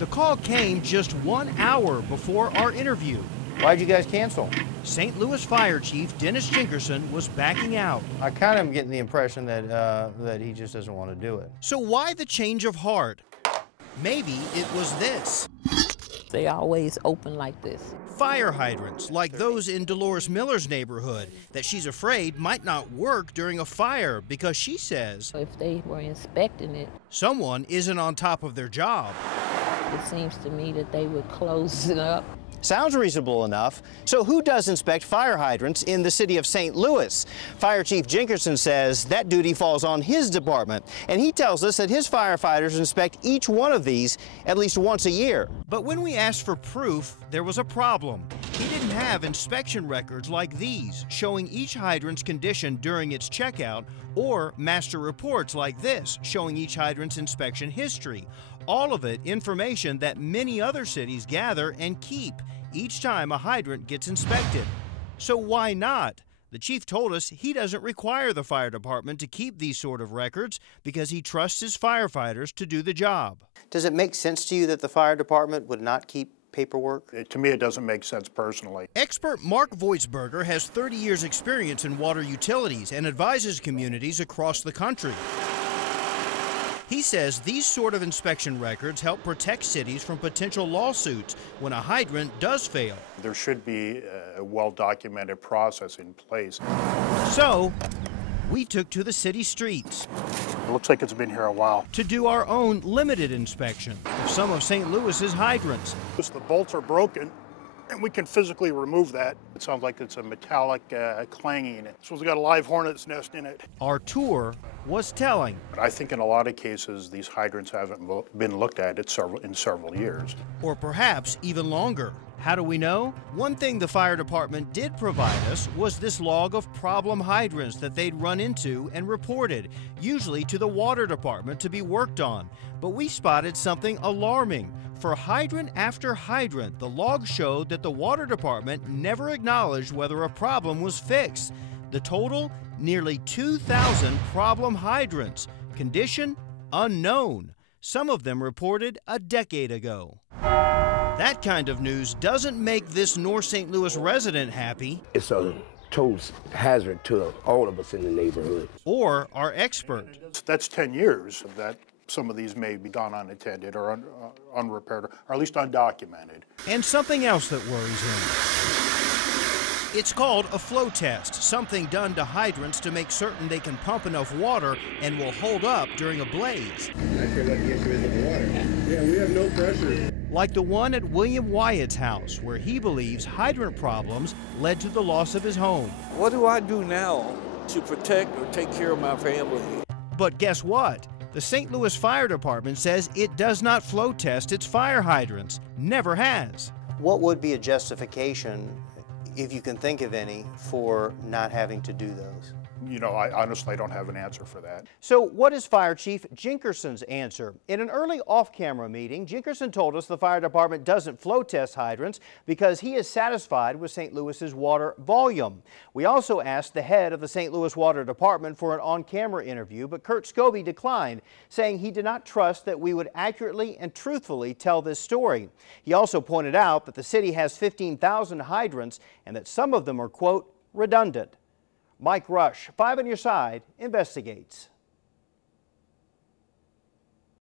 The call came just 1 hour before our interview. Why'd you guys cancel? St. Louis Fire Chief Dennis Jinkerson was backing out. I kind of am getting the impression that that he just doesn't want to do it. So why the change of heart? Maybe it was this. They always open like this. Fire hydrants, like those in Dolores Miller's neighborhood, that she's afraid might not work during a fire because she says If they were inspecting it, someone isn't on top of their job. it seems to me that they would close it up. Sounds reasonable enough. So who does inspect fire hydrants in the city of St. Louis? Fire Chief Jinkerson says that duty falls on his department, and he tells us that his firefighters inspect each one of these at least once a year. But when we asked for proof, there was a problem. He didn't have inspection records like these, showing each hydrant's condition during its checkout, or master reports like this, showing each hydrant's inspection history. All of it information that many other cities gather and keep each time a hydrant gets inspected. So why not? The chief told us he doesn't require the fire department to keep these sort of records because he trusts his firefighters to do the job. Does it make sense to you that the fire department would not keep paperwork? To me, it doesn't make sense personally. Expert Mark Voitsberger has 30 years experience in water utilities and advises communities across the country. He says these sort of inspection records help protect cities from potential lawsuits when a hydrant does fail. There should be a well-documented process in place. So, we took to the city streets It looks like it's been here a while. to do our own limited inspection of some of St. Louis's hydrants. The bolts are broken, and we can physically remove that. It sounds like it's a metallic clanging. So it's got a live hornet's nest in it. Our tour was telling. I think in a lot of cases, these hydrants haven't been looked at in several years. Or perhaps even longer. How do we know? One thing the fire department did provide us was this log of problem hydrants that they'd run into and reported, usually to the water department to be worked on. But we spotted something alarming. For hydrant after hydrant, the log showed that the water department never acknowledged whether a problem was fixed. The total? Nearly 2,000 problem hydrants. Condition? Unknown. Some of them reported a decade ago. That kind of news doesn't make this North St. Louis resident happy. It's a total hazard to all of us in the neighborhood. Or our expert. That's 10 years that some of these may be gone unattended or unrepaired, or at least undocumented. And something else that worries him. It's called a flow test, something done to hydrants to make certain they can pump enough water and will hold up during a blaze. I feel like the issue is with the water. Yeah, we have no pressure. Like the one at William Wyatt's house, where he believes hydrant problems led to the loss of his home. What do I do now to protect or take care of my family? But guess what? The St. Louis Fire Department says it does not flow test its fire hydrants. Never has. What would be a justification, if you can think of any, for not having to do those? You know, I honestly don't have an answer for that. So what is Fire Chief Jinkerson's answer? In an early off-camera meeting, Jinkerson told us the fire department doesn't flow test hydrants because he is satisfied with St. Louis's water volume. We also asked the head of the St. Louis Water Department for an on-camera interview, but Kurt Scobie declined, saying he did not trust that we would accurately and truthfully tell this story. He also pointed out that the city has 15,000 hydrants and that some of them are, quote, redundant. Mike Rush, 5 on Your Side, investigates.